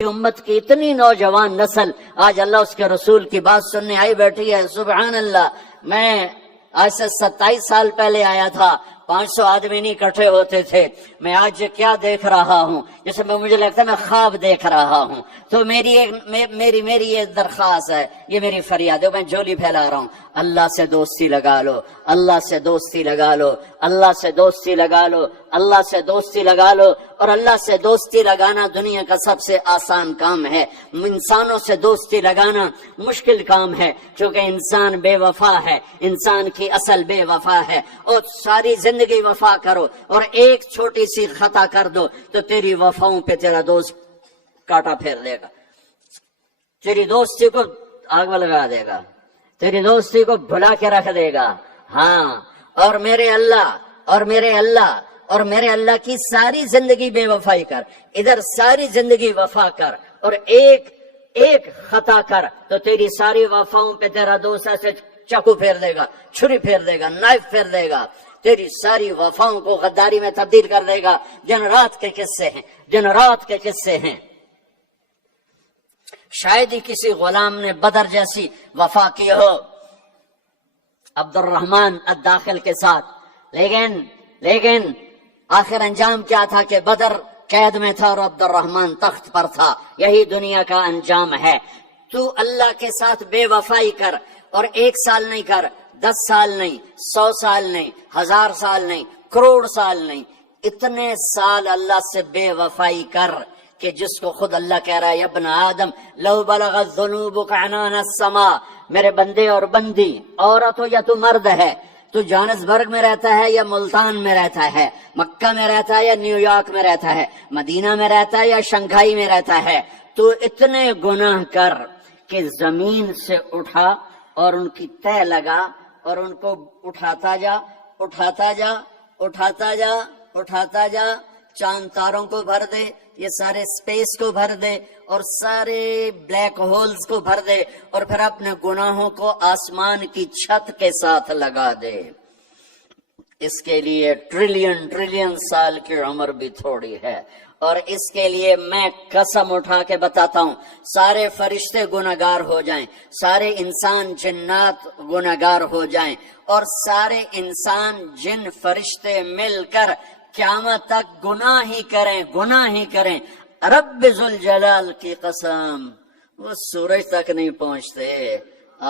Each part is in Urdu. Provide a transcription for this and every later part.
امت کی اتنی نوجوان نسل آج اللہ اس کے رسول کی بات سننے آئی بیٹھی ہے. سبحان اللہ. میں آج سے 27 سال پہلے آیا تھا, 500 آدمی نہیں اکٹھے ہوتے تھے. میں آج کیا دیکھ رہا ہوں, جیسے مجھے لگتا ہے میں خواب دیکھ رہا ہوں. تو میری یہ درخواست ہے, یہ میری فریاد ہے, میں جھولی پھیلا رہا ہوں. اللہ سے دوستی لگا لو, اللہ سے دوستی لگا لو, اللہ سے دوستی لگا لو, اللہ سے دوستی لگا لو. اور اللہ سے دوستی لگانا دنیا کا سب سے آسان کام ہے. انسانوں سے دوستی لگانا مشکل کام ہے, کیونکہ انسان بے وفا ہے, انسان کی اصل بے وفا ہے. اور ساری زندگی وفا کرو اور ایک چھوٹی سی خطا کر دو تو تیری وفاؤں پہ تیرا دوست کاٹا پھیر دے گا, تیری دوستی کو آگ لگا دے گا, تیری دوستی کو بھلا کے رکھ دے گا. ہاں, اور میرے اللہ کی ساری زندگی بے وفائی کر, ادھر ساری زندگی وفا کر, اور ایک خطا کر تو تیری ساری وفاؤں پہ تیرا دوست ایسے چاقو پھیر دے گا, چھری پھیر دے گا, نائف پھیر دے گا, تیری ساری وفاؤں کو غداری میں تبدیل کر دے گا. دن رات کے قصے ہیں. شاید ہی کسی غلام نے بدر جیسی وفا کی ہو عبد الرحمن الداخل کے ساتھ, لیکن آخر انجام کیا تھا کہ بدر قید میں تھا اور عبد الرحمن تخت پر تھا. یہی دنیا کا انجام ہے. تو اللہ کے ساتھ بے وفائی کر, اور 1 سال نہیں کر, 10 سال نہیں, 100 سال نہیں, 1000 سال نہیں, کروڑ سال نہیں, اتنے سال اللہ سے بے وفائی کر کہ جس کو خود اللہ کہہ رہا ہے, ابن آدم لو بلغت ذنوبک عنان السماء, میرے بندے اور بندی, عورت ہو یا تو مرد ہے, تو جانسبرگ میں رہتا ہے یا ملتان میں رہتا ہے, مکہ میں رہتا ہے یا نیو یارک میں رہتا ہے, مدینہ میں رہتا ہے یا شنگھائی میں رہتا ہے, تو اتنے گناہ کر کہ زمین سے اٹھا اور ان کی تہ لگا اور ان کو اٹھاتا جا, چاند تاروں کو بھر دے, یہ سارے سپیس کو بھر دے, اور سارے بلیک ہولز کو بھر دے, اور پھر اپنے گناہوں کو آسمان کی چھت کے ساتھ لگا دے. اس کے لیے ٹریلین سال کی عمر بھی تھوڑی ہے. اور اس کے لیے میں قسم اٹھا کے بتاتا ہوں, سارے فرشتے گناہگار ہو جائیں, سارے انسان جنات گناہگار ہو جائیں, اور سارے انسان جن فرشتے مل کر قیامت تک گناہ ہی کریں, رب ذوالجلال کی قسم وہ سورج تک نہیں پہنچتے,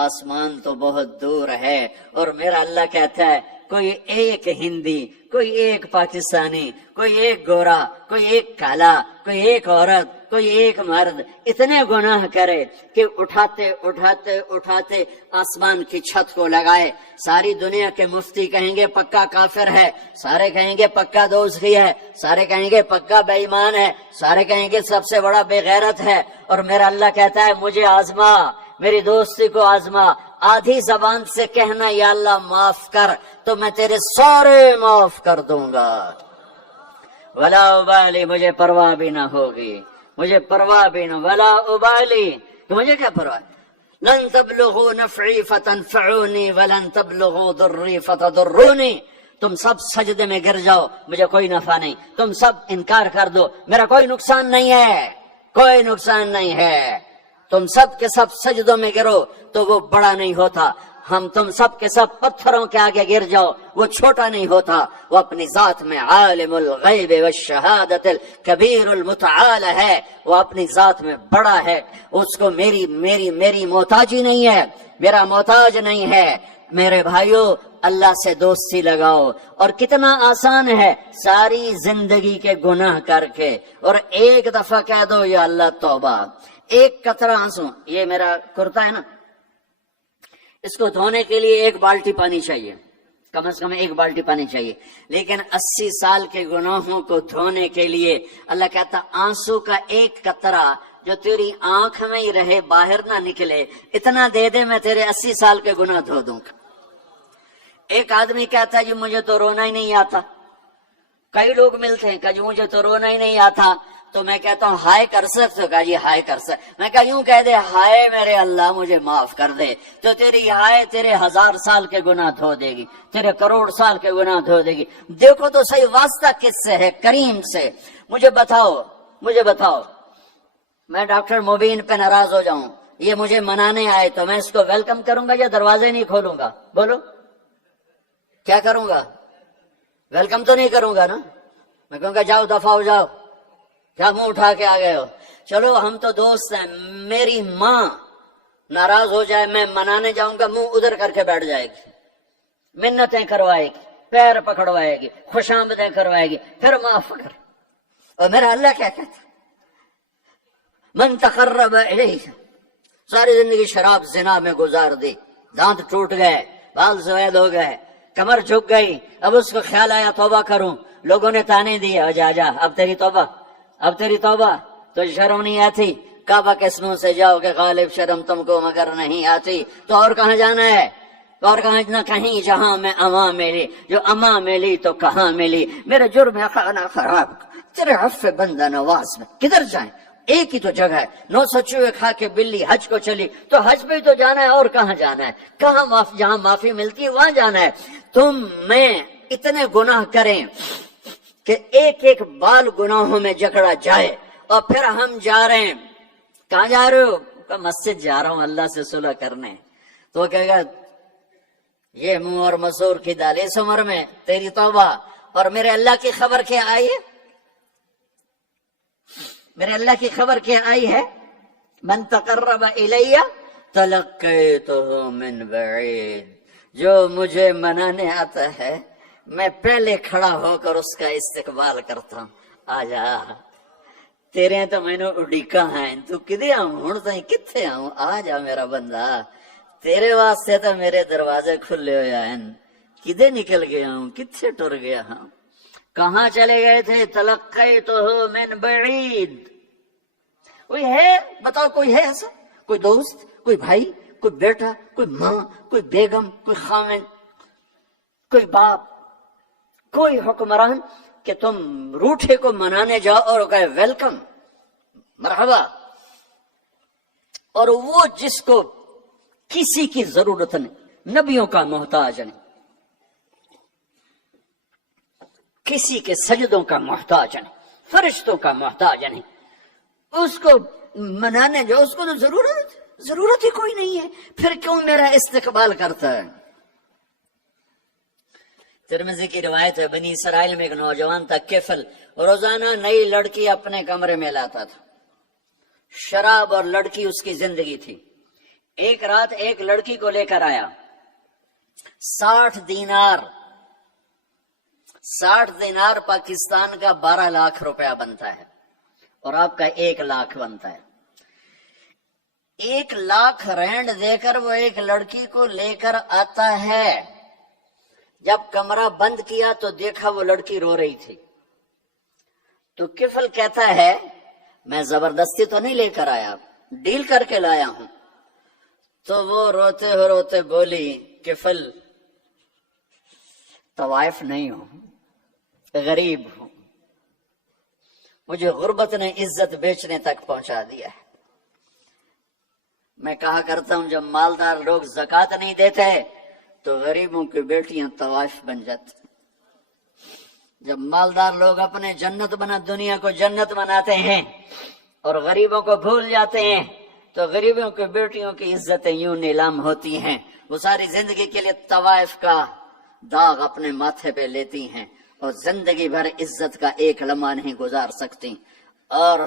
آسمان تو بہت دور ہے. اور میرا اللہ کہتا ہے کوئی ایک ہندی, کوئی ایک پاکستانی, کوئی ایک گورا, کوئی ایک کالا, کوئی ایک عورت, کوئی ایک مرد اتنے گناہ کرے کہ اٹھاتے آسمان کی چھت کو لگائے. ساری دنیا کے مفتی کہیں گے پکا کافر ہے, سارے کہیں گے پکا دوزخی ہے, سارے کہیں گے پکا بے ایمان ہے, سارے کہیں گے سب سے بڑا بے غیرت ہے. اور میرا اللہ کہتا ہے مجھے آزما, میری دوستی کو آزما. آدھی زبان سے کہنا یا اللہ معاف کر, تو میں تیرے سارے معاف کر دوں گا. ولا ابالی, مجھے پرواہ بھی نہ ہوگی, مجھے پرواہ بھی نہ, ولا ابالی, تو مجھے کیا پرواہ. لن تبلغوا نفعی فتنفعونی ولن تبلغوا ضری فتضرونی. تم سب سجدے میں گر جاؤ, مجھے کوئی نفع نہیں. تم سب انکار کر دو, میرا کوئی نقصان نہیں ہے. تم سب کے سب سجدوں میں گرو تو وہ بڑا نہیں ہوتا. ہم تم سب کے سب پتھروں کے آگے گر جاؤ, وہ چھوٹا نہیں ہوتا. وہ اپنی ذات میں عالم الغیب والشہادت الکبیر المتعال ہے, وہ اپنی ذات میں بڑا ہے. اس کو میری محتاجی نہیں ہے, میرا محتاج نہیں ہے. میرے بھائیو, اللہ سے دوستی لگاؤ. اور کتنا آسان ہے, ساری زندگی کے گناہ کر کے اور ایک دفعہ کہہ دو یا اللہ توبہ. ایک قطرہ آنسو, یہ میرا کرتا ہے نا, اس کو دھونے کے لیے 1 بالٹی پانی چاہیے, کم از کم 1 بالٹی پانی چاہیے. لیکن 80 سال کے گناہوں کو دھونے کے لیے اللہ کہتا آنسو کا 1 قطرہ جو تیری آنکھ میں ہی رہے, باہر نہ نکلے, اتنا دے دے, میں تیرے 80 سال کے گناہ دھو دوں گا. ایک آدمی کہتا ہے جی مجھے تو رونا ہی نہیں آتا. کئی لوگ ملتے ہیں کہ جی مجھے تو رونا ہی نہیں آتا, تو میں کہتا ہوں ہائے کر سکتے ہو؟ کہا جی ہائے کر سکتے. میں کہا یوں کہہ دے, ہائے میرے اللہ مجھے معاف کر دے, تو تیری ہائے تیرے 1000 سال کے گناہ دھو دے گی, تیرے کروڑ سال کے گناہ دھو دے گی. دیکھو تو صحیح واسطہ کس سے ہے, کریم سے. مجھے بتاؤ میں ڈاکٹر مبین پہ ناراض ہو جاؤں، یہ مجھے منانے آئے تو میں اس کو ویلکم کروں گا یا دروازے نہیں کھولوں گا؟ بولو کیا کروں گا؟ ویلکم تو نہیں کروں گا نا، میں کہوں گا جاؤ دفعہ ہو جاؤ، کیا منہ اٹھا کے آ گئے ہو؟ چلو ہم تو دوست ہیں، میری ماں ناراض ہو جائے میں منانے جاؤں گا، منہ ادھر کر کے بیٹھ جائے گی، منتیں کروائے گی، پیر پکڑوائے گی، خوش آمدیں کروائے گی، پھر معاف کر۔ اور میرا اللہ کیا کہتا؟ من تقرب الیہ، ساری زندگی شراب زنا میں گزار دی، دانت ٹوٹ گئے، بال سفید ہو گئے، کمر جھک گئی، اب اس کو خیال آیا توبہ کروں، لوگوں نے تانے دیے، جا جا اب تیری توبہ، اب تیری توبہ، تو شرم نہیں آتی؟ کعبہ کے منہ سے جاؤ کہ غالب شرم تم کو مگر نہیں آتی، تو اور کہاں جانا ہے؟ اور کہاں نہ کہیں جہاں میں اما ملی، جو اما ملی تو کہاں ملی، میرے جرم خانہ خراب تیرے عفو بندہ نواز میں کدھر جائیں؟ ایک ہی تو جگہ ہے، 900 چوہے کھا کے بلی حج کو چلی، تو حج پہ تو جانا ہے، اور کہاں جانا ہے؟ کہاں جہاں معافی ملتی ہے وہاں جانا ہے۔ تم میں اتنے گناہ کریں کہ ایک ایک بال گناہوں میں جکڑا جائے، اور پھر ہم جا رہے ہیں، کہاں جا رہے ہو؟ کہ مسجد جا رہا ہوں اللہ سے صلح کرنے، تو وہ کہے گا یہ منہ اور مسور کی دال، اس عمر میں تیری توبہ، اور میرے اللہ کی خبر کیا آئی ہے؟ میرے اللہ کی خبر کیا آئی ہے؟ من تقرب الی تلقیتہ من بعید، جو مجھے منانے آتا ہے میں پہلے کھڑا ہو کر اس کا استقبال کرتا ہوں، آ جا تیرے تو میں نے اڈیکا ہیں، تو کدے آؤں ہوں تو کتنے آؤں، آ جا میرا بندہ، تیرے واسطے تو میرے دروازے کھلے ہوئے ہیں، کدے نکل گیا ہوں، کتنے ٹر گیا ہوں، کہاں چلے گئے تھے؟ تلقیتہ من بعید۔ کوئی ہے بتاؤ، کوئی ہے ایسا؟ کوئی دوست، کوئی بھائی، کوئی بیٹا، کوئی ماں، کوئی بیگم، کوئی خامن، کوئی باپ، کوئی حکمران کہ تم روٹھے کو منانے جاؤ اور کہے ویلکم، مرحبا، اور وہ جس کو کسی کی ضرورت نہیں، نبیوں کا محتاج نہیں، کسی کے سجدوں کا محتاج نہیں، فرشتوں کا محتاج نہیں، اس کو منانے جو اس کو تو ضرورت ہی کوئی نہیں ہے، پھر کیوں میرا استقبال کرتا ہے؟ ترمذی کی روایت ہے، بنی اسرائیل میں ایک نوجوان تھا کفل، روزانہ نئی لڑکی اپنے کمرے میں لاتا تھا، شراب اور لڑکی اس کی زندگی تھی۔ ایک رات ایک لڑکی کو لے کر آیا، 60 دینار، 60 دینار پاکستان کا 12 لاکھ روپیہ بنتا ہے، اور آپ کا 1 لاکھ بنتا ہے۔ 1 لاکھ رینڈ دے کر وہ ایک لڑکی کو لے کر آتا ہے، جب کمرہ بند کیا تو دیکھا وہ لڑکی رو رہی تھی، تو کفل کہتا ہے میں زبردستی تو نہیں لے کر آیا، ڈیل کر کے لایا ہوں۔ تو وہ روتے روتے بولی کفل طوائف نہیں ہوں، غریب ہوں، مجھے غربت نے عزت بیچنے تک پہنچا دیا ہے۔ میں کہا کرتا ہوں جب مالدار لوگ زکوٰۃ نہیں دیتے تو غریبوں کی بیٹیاں طوائف بن جاتی، جب مالدار لوگ اپنے جنت بنا دنیا کو جنت بناتے ہیں اور غریبوں کو بھول جاتے ہیں تو غریبوں کی بیٹیوں کی عزتیں یوں نیلام ہوتی ہیں، وہ ساری زندگی کے لیے طوائف کا داغ اپنے ماتھے پہ لیتی ہیں اور زندگی بھر عزت کا ایک لمحہ نہیں گزار سکتی۔ اور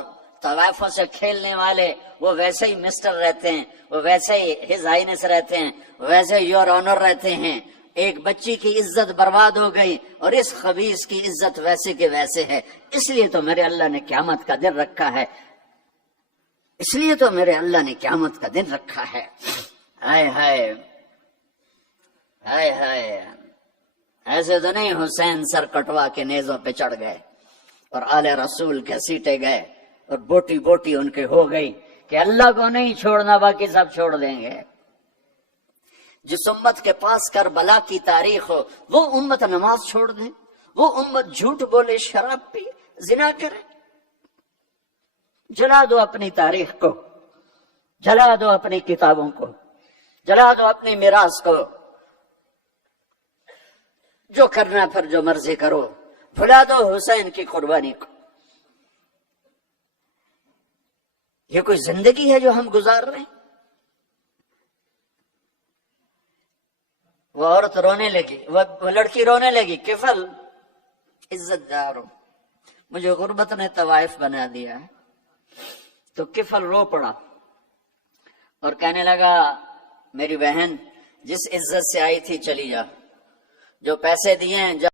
طوائفوں سے کھیلنے والے وہ ویسے ہی مسٹر رہتے ہیں، وہ ویسے ہی ہز ہائنس رہتے ہیں، ویسے ہی یور آنر رہتے ہیں۔ ایک بچی کی عزت برباد ہو گئی اور اس خبیث کی عزت ویسے کے ویسے ہے، اس لیے تو میرے اللہ نے قیامت کا دن رکھا ہے، اس لیے تو میرے اللہ نے قیامت کا دن رکھا ہے۔ ہائے ہائے ہائے ہائے، ایسے تو نہیں حسین سر کٹوا کے نیزوں پہ چڑھ گئے اور آل رسول گھسیٹے گئے اور بوٹی بوٹی ان کے ہو گئی کہ اللہ کو نہیں چھوڑنا باقی سب چھوڑ دیں گے۔ جس امت کے پاس کربلا کی تاریخ ہو وہ امت نماز چھوڑ دے، وہ امت جھوٹ بولے، شراب پی، زنا کرے۔ جلا دو اپنی تاریخ کو، جلا دو اپنی کتابوں کو، جلا دو اپنی میراث کو، جو کرنا پھر جو مرضی کرو، بھلا دو حسین کی قربانی کو۔ یہ کوئی زندگی ہے جو ہم گزار رہے ہیں؟ وہ عورت رونے لگی، وہ لڑکی رونے لگی، کفل عزت دارو، مجھے غربت نے طوائف بنا دیا ہے۔ تو کفل رو پڑا اور کہنے لگا میری بہن جس عزت سے آئی تھی چلی جا، جو پیسے دیے ہیں